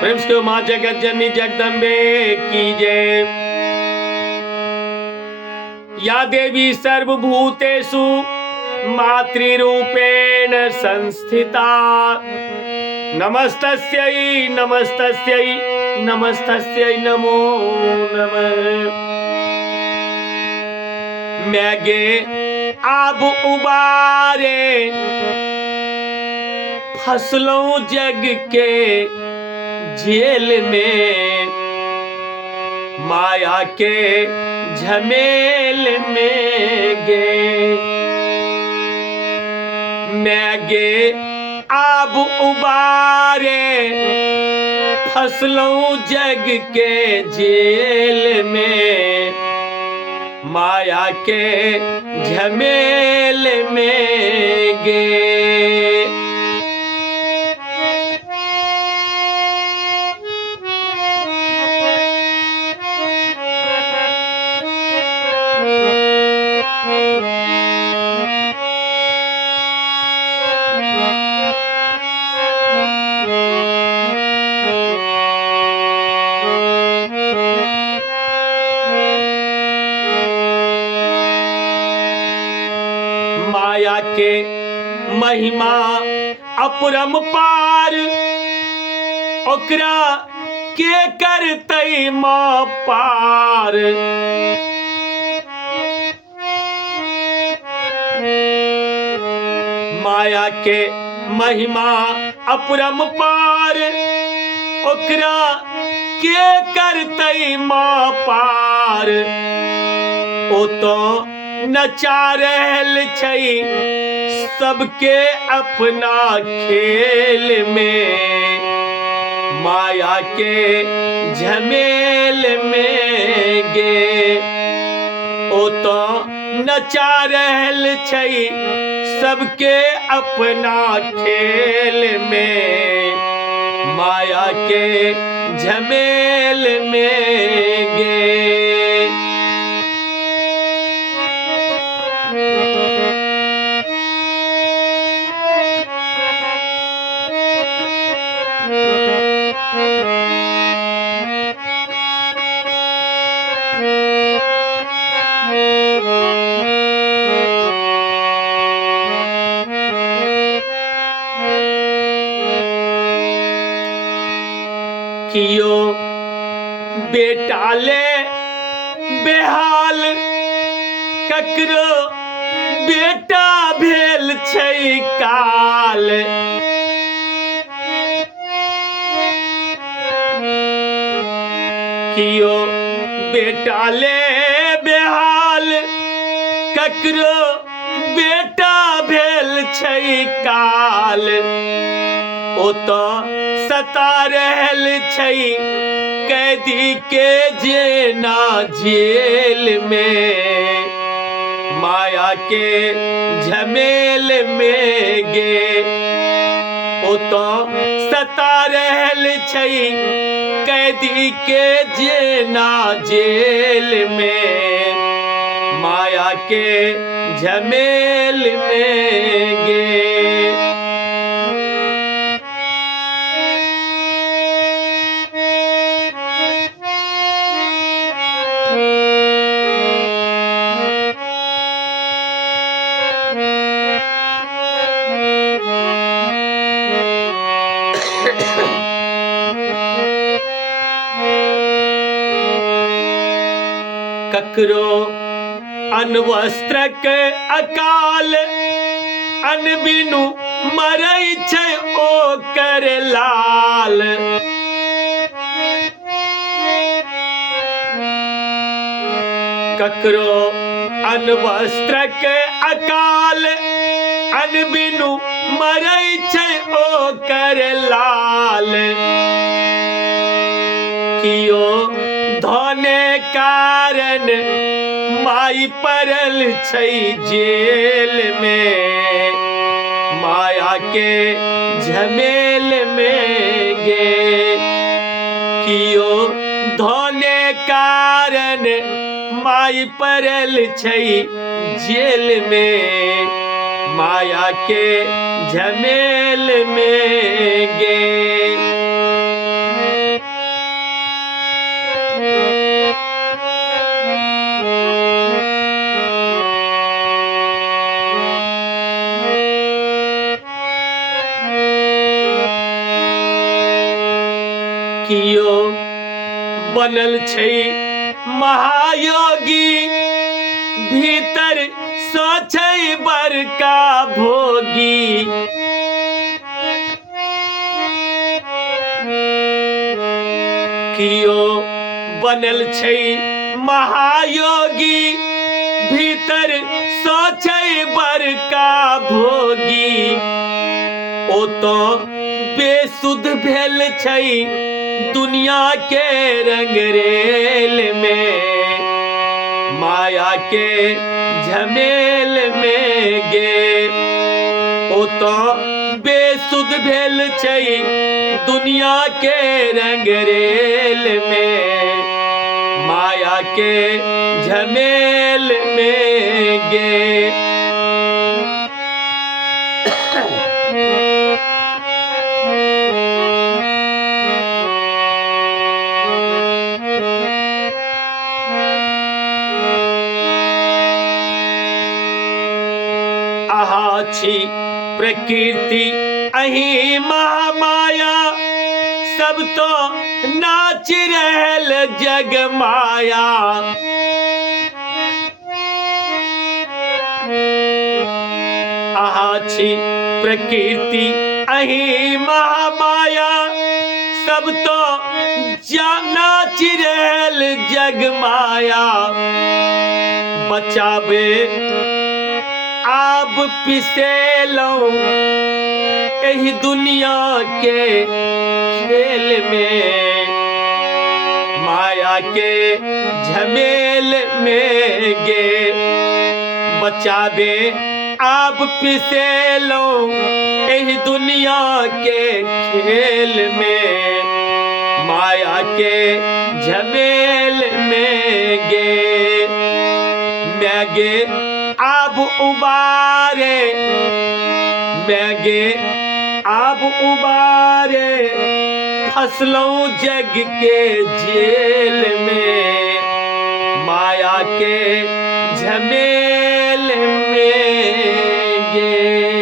प्रेम से माँ जगत जननी जगदम्बे की जय। या देवी सर्वभूतेषु मातृरूपेण संस्थिता। नमस्तस्यै नमस्तस्यै नमस्तस्यै नमो नमः। मैगे आब उबारे फसलों जग के जेल में, माया के झमेल में गे। मैगे आब उबारे फसलों जग के जेल में, माया के झमेल में गे। माया के महिमा अपरंपार, ओकरा के करतै माँ पार। माया के महिमा अपरंपार, ओकरा के करतै माँ पार। ओ तो नचा रहल छै सबके अपना खेल में, माया के झमेल में गे। ओ तो नचा रहल छै सबके अपना खेल में, माया के झमेल में गे। कियो बेटा ले बेहाल, ककरो बेटा भेल छै काल। कियो बेटा ले बेहाल, ककरो बेटा भेल छै काल। ओ तो सता रहल छै कैदी के जेना जेल में, माया के झमेल में गे। ओ तो सता रहल छै कैदी के जेना जेल में, माया के झमेल में गे। ककरो अनवस्त्रक अकाल, अनबिनु मरै छै ओकर लाल। ककरो अनवस्त्रक अकाल, अनबिनु मरै छै ओकर लाल। कियो धने कारण माई पड़ल छै जेल में, माया के झमेल में गे। कियो धने कारण माई पड़ल छै जेल में, माया के झमेल में गे। कियो बनल छै महायोगी, भीतर सोचै बड़का भोगी। कियो बनल छै महायोगी, भीतर सोचै बड़का भोगी। ओ तो बेसुध भेल छै दुनिया के रंगरेल में, माया के झमेल में गे। ओ तो बेसुध भेल छै दुनिया के रंगरेल में, माया के झमेल में गे। आहा छी प्रकृति अही महामाया, सब तो नाच रहल जग माया। आहा छी प्रकृति अही महामाया, सब तो नाच रहल जग माया। बचावे आब पिसेलौं एही दुनिया के खेल में, माया के झमेल में गे। बचावे आब पिसेलौं एही दुनिया के खेल में, माया के झमेल में गे। मैं गे आब उबारे, मैं गे आब उबारे, फंसलौं जग के जेल में, माया के झमेल में गे।